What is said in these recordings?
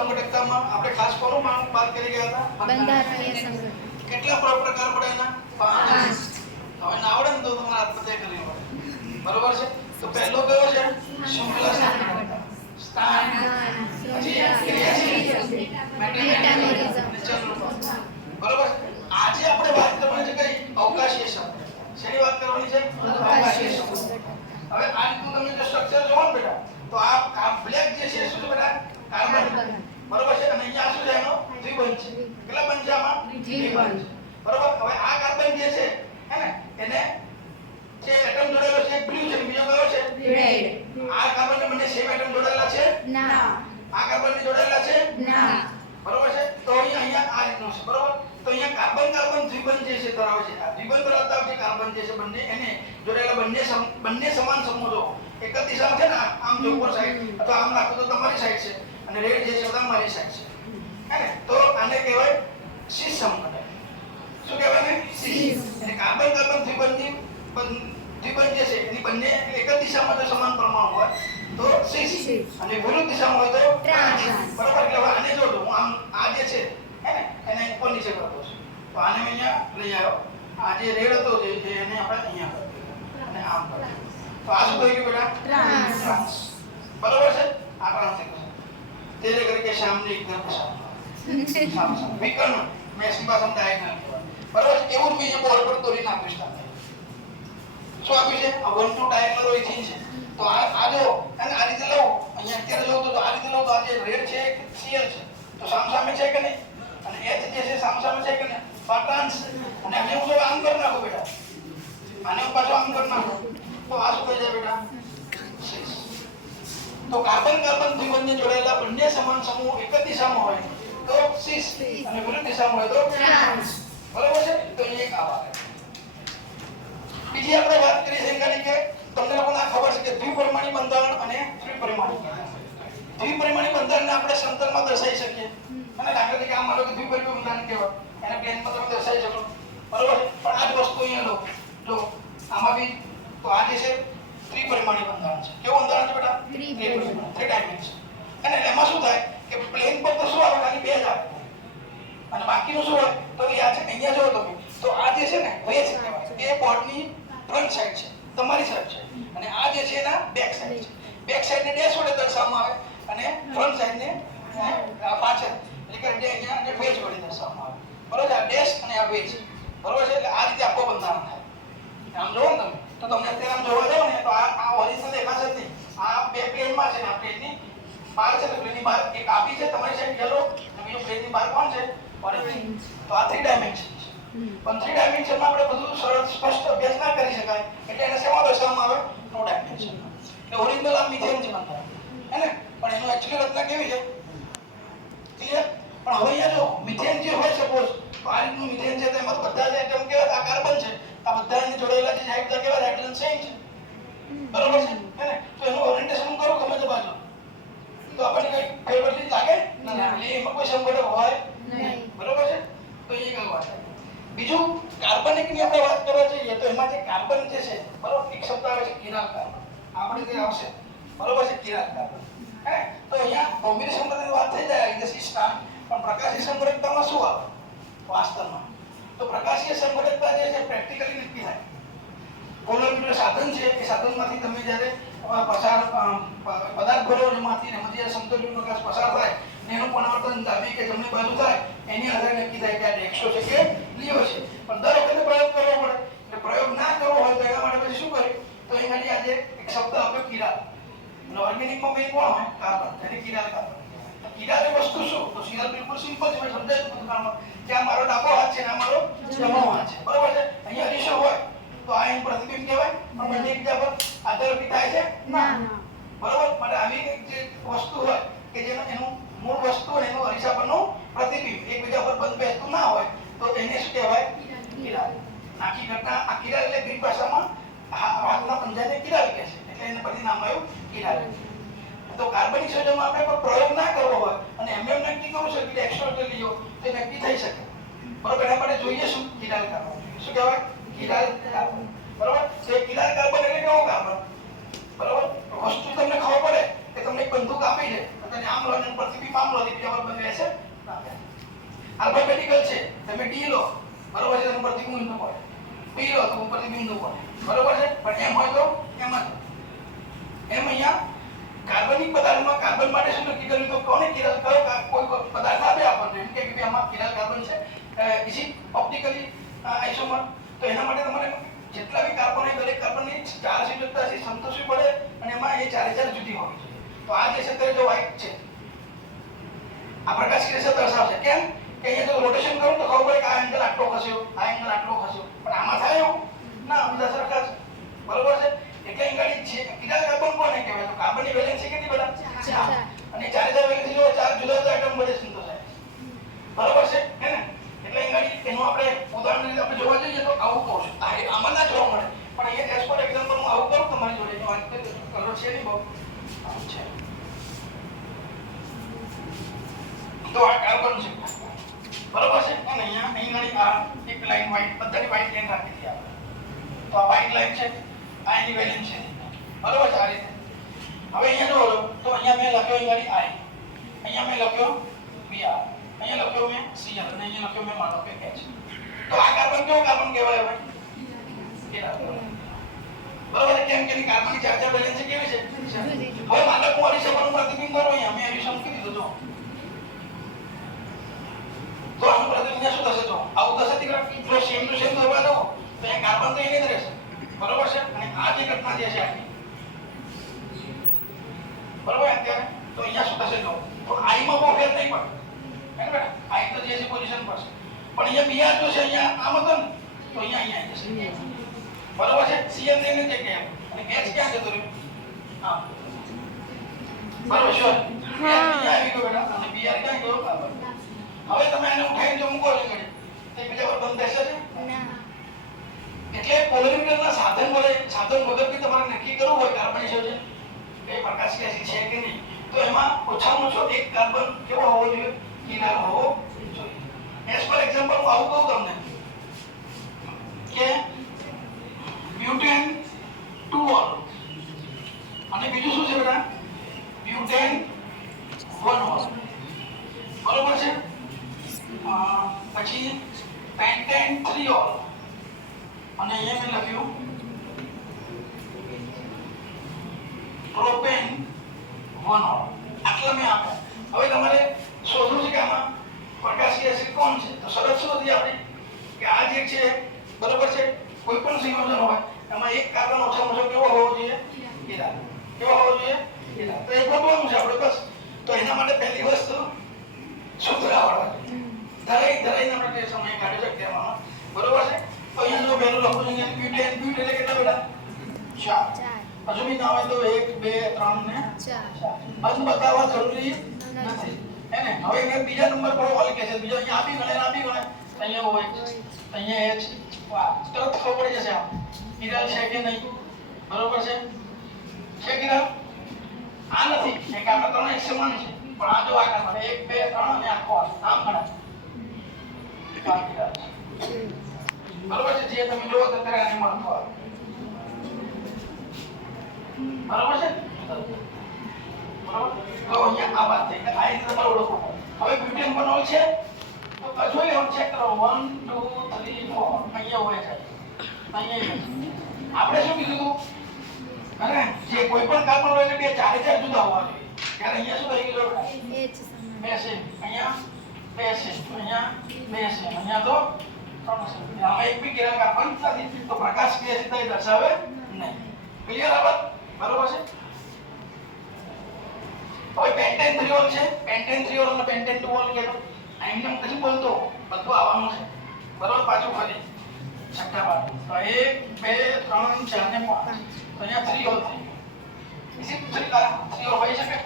સંગઠકતામાં આપણે ખાસ કોનો વાત કરી ગયા હતા? બંધારણીય સંગઠન. કેટલા પ્રકાર પડે એના? પાંચ. હવે ના આવડે ને તો તમારે આત્મહત્યા કરવી પડે. બરોબર છે? તો પહેલો કયો છે? શૃંખલા સ્થાન મેટામોરિઝમ. બરોબર આજે આપણે વાત કરવાની છે કઈ અવકાશીય શબ્દ શેની વાત કરવાની છે અવકાશીય શબ્દ હવે આ રીતનું તમે જો સ્ટ્રક્ચર જોવો ને બેટા તો આ આ બ્લેક જે છે શું છે બેટા કાર્બન કાર્બન. બરોબર છે અને અહીંયા શું છે એનો દ્વિબંધ છે કેટલા બંધ છે આમાં દ્વિબંધ. બરોબર હવે આ કાર્બન જે છે હે ને એને જે એટમ જોડેલો છે બ્લુ છે બીજો કયો છે રેડ આ કાર્બન ને બંને સેમ એટમ જોડેલા છે ના આ કાર્બન ને જોડેલા છે ના બરોબર છે તો અહીંયા અહીંયા આ રીતનું છે બરોબર તો અહીંયા કાર્બન કાર્બન દ્વિબંધ જે છે ધરાવે છે આ દ્વિબંધ ધરાવતા જે કાર્બન જે છે બંને એને જોડેલા બંને બંને સમાન સમૂહ એક જ દિશામાં છે ને આમ જો ઉપર સાઈડ અથવા આમ રાખો તો તમારી સાઈડ છે અને રેડ જે છે તમારી મારી સાઈડ છે. હે ને? તો આને કહેવાય સીસ સમઘટક શું કહેવાય ને સીસ અને કાર્બન કાર્બન દ્વિબંધી બન- દ્વિબંધ જે છે એની બંને એક જ દિશામાં જો સમાન પ્રમાણ હોય તો સીસ. અને વિરુદ્ધ દિશામાં હોય તો ટ્રાન્સ. બરાબર? એટલે આને જોડો. હું આમ આ જે છે હે ને એને ઉપર નીચે કરતો છું. પાણી આને અહીંયા લઈ આવ્યો. આ જે રેડ હતો જે એને આપણે અહીંયા અને આમ કરી તો આ શું થઈ ગયું બેટા? ટ્રાન્સ. બરાબર છે? આ ટ્રાન્સ તેરે કરકે સામને એક ધર્મ સામે વિકર્ણ મેં સીમા સમજાય ના બરાબર છે? એવું બીજું બોલ પર તોડી નાખીશ તમે શું આપી છે? આ વન ટુ ડાયમર હોય છે. તો આ આ જો અને આ રીતે લઉં અહીંયા અત્યારે લઉં તો આ રીતે લઉં તો આ જે રેડ છે સીએલ છે. તો સામ સામે છે કે નહીં? અને એચ જે છે સામ સામે છે કે નહીં? અને આને હું આમ કરી નાખું બેટા. આને હું પાછું આમ કરી નાખું. તો આ શું થઈ જાય બેટા? તો કાર્બન કાર્બન દ્વિબંધને જોડાયેલા બંને સમાન સમૂહ એક જ દિશામાં હોય. તો સીસ અને વિરુદ્ધ દિશામાં હોય તો ટ્રાન્સ. બરાબર છે? તો એક આવા બીજી આપણે વાત કરી શંકાની કે તમને લોકોને ખબર છે કે દ્વિપરિમાણીય બંધારણ અને ત્રિપરિમાણીય દ્વિપરિમાણીય બંધારણને આપણે સમતલમાં દર્શાવી શકીએ. અને દાખલા કે આ મારો કે બંધારણ કહેવાય. એને પ્લેનમાં તમે દર્શાવી શકો. બરોબર? પણ આ જ વસ્તુ અહીંયા લો. જો આમાં બી તો આ જે છે ત્રિપરિમાણીય બંધારણ છે. કેવું બંધારણ છે બેટા? ત્રિપરિમાણીય. થ્રી ડાયમેન્શન અને એમાં શું થાય કે પ્લેન પર તો શું આવે? ખાલી બે જ આવે. અને બાકીનું શું હોય? તો એ આ છે અહીંયા જો તમે. તો આ જે છે ને વેજ કહેવાય? એ બોર્ડની ફ્રન્ટ સાઈડ છે. તમારી સાઈડ છે. અને આ જે છે એના બેક સાઈડ છે. બેક સાઈડ ને ડેશ વડે દર્શાવવામાં આવે અને ફ્રન્ટ સાઈડ ને અ, પાછળ. એટલે કે અહીંયા અને ફેસ વડે દર્શાવવામાં આવે. બરોબર આ ડેશ અને આ વેજ બરોબર છે? એટલે આ રીતે આખો બંધારણ થાય. આમ જોવો ને તમે, તો તમને અત્યારે આમ જોવા જાવ ને, તો આ આ હોરિઝોન્ટલ દેખાશે જ નહીં. આ બે પ્લેનમાં છે ને આ પ્લેનની બહાર છે ને પ્લેનની બહાર એક આપી છે, તમારી સાઈડ યલો અને બીજો પ્લેનની બહાર કોણ છે? ઓરેન્જ. તો આ થ્રી ડાયમેન્શન છે. પણ થ્રી ડાયમેન્શનમાં આપણે બધું સરળ, સ્પષ્ટ અભ્યાસ ના કરી શકાય. એટલે એને શેમાં દર્શાવવામાં આવે? ટુ ડાયમેન્શન એટલે ઓરિજિનલ આ મિથેન જ બંધારણ. હે ને? પણ એનું એકચ્યુઅલી રચના કેવી છે? ક્લિયર પણ હવે અહીંયા જો મિથેન જે હોય સપોઝ રીતનું મિથેન છે તેમાં બધા જ એટમ કેવા આ કાર્બન છે. આ બધા એને જોડેલા છે બધા કેવા હાઇડ્રોજન સેમ છે. બરોબર છે? હે ને? તો એનું ઓરિએન્ટેશન કરો ગમે તે બાજુ? તો આપણને કઈ ફેવરેટ લાગે? ના લાગે એમાં કોઈ સંગઠન હોય નહીં. બરોબર છે? તો એ કઈ વાત બીજું કાર્બનિકની આપણે વાત કરવા જઈએ તો એમાં જે કાર્બન જે છે બરોબર એક શબ્દ આવે છે કિરાલ કાર્બન આપણે જે આવશે બરોબર છે કિરાલ કાર્બન હે? તો અહીંયા કોમ્બિનેશન બધી વાત થઈ જાય કે સિસ્ટમ પણ પ્રકાશીય સંગઠનતામાં શું આવે? વાસ્તવમાં. તો પ્રકાશીય સંગઠનતા જે છે પ્રેક્ટિકલી નક્કી થાય. કોલોમીટર સાધન છે. એ સાધનમાંથી તમે જ્યારે પસાર પદાર્થ ભરો એમાંથી જ્યારે સમતોલનો પ્રકાશ પસાર થાય એનું પરિવર્તન ડાબી કે જમણી બાજુ થાય, એની આધારે નક્કી થાય કે આ ડેક્સો છે કે લીઓ છે. પણ દર વખતે પ્રયોગ કરવો પડે. એટલે પ્રયોગ ના કરવો હોય તો એના માટે પછી શું કરે તો ખાલી આજે એક શબ્દ આપ્યો અને ઓર્ગેનિકમાં કંઈ કોણ હોય? કાર્બન. એટલે કિરાલ કાર્બન. એ વસ્તુ શું? તો કિરાલ બિલકુલ સિમ્પલ છે મેં સમજાય છે ભૂતકાળમાં કે આ મારો ડાબો હાથ છે ને આ મારો જમણો હાથ છે. બરાબર છે? અહીંયા અરીસો હોય તો આ એનું પ્રતિબિંબ કહેવાય. પણ બંને એકબીજા પર આધારરૂપી થાય છે? ના. બરાબર? માટે આવી જે વસ્તુ હોય કે જેનું એનું મૂળ વસ્તુ અને એનું અરીસા પરનું પ્રતિબિંબ એકબીજા પર બંધ બેસતું ના હોય તો એને શું કહેવાય? કિરાલ આખી ઘટના આ કિરાલ એટલે ગ્રીક ભાષામાં હાથના પંજાને કિરાલ કહે છે. એટલે એને પછી નામ આવ્યું કિરાલ તો કાર્બનિક સંયોજનમાં આપણે પ્રયોગ ના કરવો કરવું છે લ્યો, તો નક્કી થઈ શકે. બરોબર એના જોઈએ શું? કિરાલ કાર્બન શું કહેવાય? કિરાલ કાર્બન બરોબર? તો એ કાર્બન એટલે કેવો કાર્બન બરોબર? વસ્તુ તમને ખબર પડે કે તમને એક બંદૂક આપી છે, તો તમે આમ લો અને બી આમ લો બીજા પર બંધ છે આલ્ફાબેટિકલ છે, તમે ડી લો, બરોબર છે તો ઉપરથી ગુણ ન પડે બી લો, તો ઉપરથી બિંદુ પડે બરોબર છે? પણ એમ હોય તો એમ જ. એમ અહીંયા કાર્બનિક પદાર્થમાં કાર્બન માટે શું નક્કી કર્યું તો કોને કિરલ કયો કા- કોઈ કોઈ પદાર્થ આપે આપણને એમ કે કે ભાઈ આમાં કિરલ કાર્બન છે ઇઝ ઇટ ઓપ્ટિકલી આઇસોમર તો એના માટે તમારે જેટલા બી કાર્બન હોય દરેક કાર્બનની ચાર સંયુક્તતાથી સંતોષવી પડે અને એમાં એ ચારે ચાર જુદી હોવી જોઈએ તો આ જે છે તે જો વ્હાઇટ છે આ પ્રકાશ કિરણો દર્શાવશે કેમ કે અહીંયા જો રોટેશન કરું તો ખબર પડે કે આ એંગલ આટલો ખસ્યો આ એંગલ આટલો ખસ્યો પણ આમાં થાય એવું? ના બધા સરખા છે. બરોબર છે? એટલે અહીં છે. કીધા કાર્બન કોને કહેવાય? તો કાર્બનની વેલેન્સી કેટલી બધા? ચાર. અને ચારે ચાર વેલેન્સી જો ચાર જુદા જુદા આટમ વડે સંતોષાય બરોબર છે? હે ને? એટલે અહીં એનું આપણે ઉદાહરણ તરીકે આપણે જોવા જઈએ તો આવું કહું છું. આ આમાં ના જોવા મળે. પણ અહીંયા એસ ફોર એક્ઝામ્પલ હું આવું કરું તમારી જોડે. જો કરી કલર છે નહીં બહુ. છે. તો આ કાર્બન છે. બરોબર છે? અને અહીંયા અહીં ઘણી આ એક લાઈન વાઈટ બધાની વાઈટ લાઈન રાખી છે આપણે. તો આ વાઈટ લાઈન છે આ એની વેલ્યુ છે. બરોબર છે આ રીતે? હવે અહીંયા જો તો અહીંયા મેં લખ્યો અહીં ગાડી આઈ અહીંયા મેં લખ્યો બીઆર અહીંયા લખ્યો મેં સીઆર અને અહીંયા લખ્યો મેં માનો કે કેચ તો આ કાર્બન કેવો કાર્બન કહેવાય હવે? બરોબર કેમ કે કાર્બન કાર્બનની ચાર ચાર વેલેન્સી કેવી છે? હવે માનો હું અરીસાનું પ્રતિબિંબ કરું અહીંયા મેં અરીસા મૂકી દીધું જો. આનું પ્રતિબિંબ શું થશે તો આવું થશે દીકરા જો સેમ ટુ સેમ દોરવા જાઓ તો અહીંયા કાર્બન તો એની જ રહેશે બરોબર છે અને આ જે ઘટના જે છે બરોબર અત્યારે તો અહીંયા શું થશે જો તો આઈમાં પણ ફેર નહીં પડે હે. બેટા આઈ તો જે છે પોઝિશન પર છે પણ અહીંયા બીઆર જો છે અહીંયા આમ હતો ને તો અહીંયા અહીંયા આવી જશે બરોબર છે. સીએન ને જગ્યાએ અને એચ ક્યાં જતો રહ્યો? હા. બરોબર શ્યોર આવી ગયો બેટા અને બીઆર ક્યાં ગયો? હવે તમે એને ઉઠાઈને જો મૂકો છો ઘડી બીજા પર બંધ થશે એટલે પોલરીમીટરના સાધન વડે સાધન વગર બી તમારે નક્કી કરવું હોય કાર્બન છે એ પ્રકાશ ગેસ છે કે નહીં? તો એમાં ઓછામાં ઓછો એક કાર્બન કેવો હોવો જોઈએ? કિનારો હોવો જોઈએ. એસ ફોર એક્ઝામ્પલ હું આવું કહું તમને કે બ્યુટેન ટુ ઓલ અને બીજું શું છે બેટા બ્યુટેન વન ઓલ બરોબર છે અ, પછી પેન્ટેન થ્રી ઓલ અને અહીંયા મેં લખ્યું પ્રોપેન વન ઓર આટલા મેં આપો હવે તમારે શોધવું છે કે આમાં પ્રકાશીય એસિડ કોણ છે તો સરસ શોધી આપણી કે આ જે છે બરોબર છે કોઈ પણ સંયોજન હોય એમાં એક કાર્બન ઓછામાં ઓછો કેવો હોવો જોઈએ હીરા કેવો હોવો જોઈએ હીરા તો એ ગોતવાનું છે આપણે બસ તો એના માટે પહેલી વસ્તુ સૂત્ર આવડવા ધરાઈ ધરાઈને આપણે તે સમય કાઢી શકીએ એમાં બરોબર છે તો અહીંયા જો પહેલું લખું છું બ્યુટેન બ્યુટ એટલે કેટલા બેટા ચાર હજુ બી ના હોય તો એક બે ત્રણ ને ચાર. બતાવવા જરૂરી નથી. હે ને? હવે એને બીજા નંબર પર ઓલ કે છે. બીજો અહીંયા આપી ગણે આપી ગણે અહીંયા હોય. અહીંયા એ છે. તરત ખબર પડી જશે આમ. કિરલ છે કે નહીં? બરોબર છે? છે કિરાલ આ નથી. એક આપણે ત્રણ એક સમાન છે. પણ આ જો આ કામ એક બે ત્રણ અને આખો આમ ગણે આ કિરલ છે. બરોબર છે? જે તમે જોવો તો ત્યારે આને મહત્વ આવે. બરોબર છે? બરાબર? તો અહીંયા આ વાત થઈ. આ રીતે તમારે ઓળખવું. હવે બ્યુટેન છે? તો જોઈ લેવાનું ચેક 1 2 3 4 અહીંયા હોય છે. અહીંયા હોય. આપણે શું કીધું હતું? અને જે કોઈ પણ કાર્બન હોય બે, ચારે ચાર જુદા હોવા ત્યારે અહીંયા શું થઈ ગયું બે છે અહીંયા બે છે અહીંયા બે છે અહીંયા તો આમાં એક બી કિરણ કાર્બન નથી. તો પ્રકાશ કે રીતે દર્શાવે નહીં. ક્લિયર આ બરોબર છે? હવે પેન્ટેન થ્રીઓલ છે. પેન્ટેન થ્રીઓલ અને પેન્ટેન ટુ ઓલ કે એમને નથી બોલતો બધું આવવાનું છે. બરોબર, પાછું ખાલી. છઠ્ઠા બાર તો એક, બે, ત્રણ, ચાર ને પાંચ. અહીંયા થ્રી ઓલ થઈ બીજી થ્રી થ્રી ઓલ હોઈ શકે?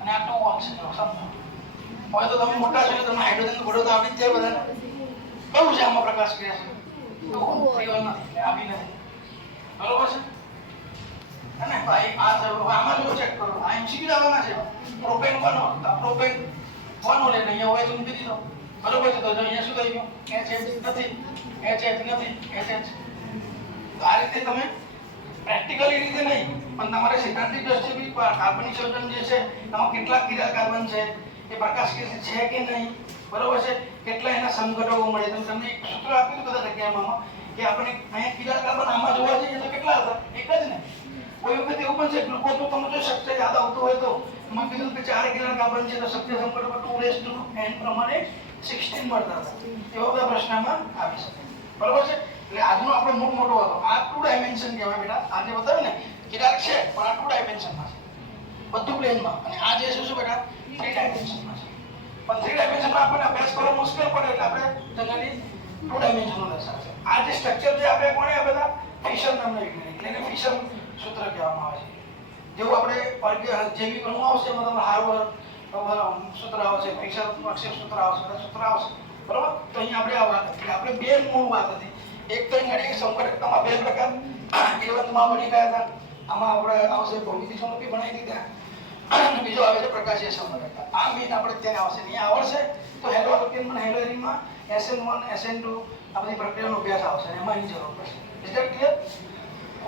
અને આ ટુ ઓલ છે. હવે તો તમે મોટા છો તમને હાઇડ્રોજન ઘોડો તો આવડી જ જાય બધાને. કયું છે આમાં પ્રકાશ ક્રિયા છે. તો થ્રી ઓલ નથી. આવી નથી. બરોબર છે? અને ભાઈ, આ જરૂર આમાં જો ચેક કરો, આ એમસીક્યુ આવવાના છે. પ્રોપેન બનો પ્રોપેન ઓલ એટલે અહીંયા હોય તો મૂકી દીધો બરોબર છે, તો અહીંયા શું થઈ ગયું? એચ એચ નથી. એચ એચ નથી. એચ એચ આ રીતે તમે પ્રેક્ટિકલી રીતે નહીં, પણ તમારે સિદ્ધાંતિક દ્રષ્ટિએ બી કાર્બનિક સર્જન જે છે, એમાં કેટલા કિરા કાર્બન છે, એ પ્રકાશ કે છે કે નહીં? બરોબર છે? કેટલા એના સમઘટકો મળે? છે તમને એક સૂત્ર આપ્યું હતું બધા જગ્યામાં કે આપણે અહીંયા કિરણ કાર્બન આમાં જોવા જઈએ તો કેટલા હતા? એક જ ને. છે છે ટુ રેસ ટુ એન છે? આપણે છે છે. બધું પ્લેનમાં અને આ જે છે શું બેટા? થ્રી ડાયમેન્શનમાં છે. પણ થ્રી ડાયમેન્શનમાં આપણને અભ્યાસ કરવો મુશ્કેલ પડે એટલે આપણે જનરલી ટુ ડાયમેન્શનનો દર્શાવશે આ જે સ્ટ્રક્ચર જે આપણે કોણે આ બધા ફિશર નામના વૈજ્ઞાનિક એટલે ફિશર સૂત્ર કહેવામાં આવે છે. જેવું આપણે જેવી અણુ આવશે, એમાં તમારે હાર્વર્ડ સૂત્ર આવશે અક્ષર સૂત્ર આવશે સૂત્ર આવશે. બરાબર? તો અહીંયા આપણે આ વાત હતી. આપણે બે મૂળ વાત હતી. એક તો અહીંયા સંપર્કતામાં બે પ્રકાર ઇલેવન્થમાં ભણી ગયા હતા. આમાં આપણે આવશે ભૌમિતિક સમૃદ્ધિ બનાવી દીધા. બીજો આવે છે પ્રકાશીય સંપર્કતા આ મેઇન આપણે ત્યાં આવશે. અહીંયા આવડશે તો હેલો કેમ હેલોરીમાં એસએન વન એસએન ટુ આ બધી પ્રક્રિયાનો અભ્યાસ આવશે એમાં એની જરૂર પડશે. Is that clear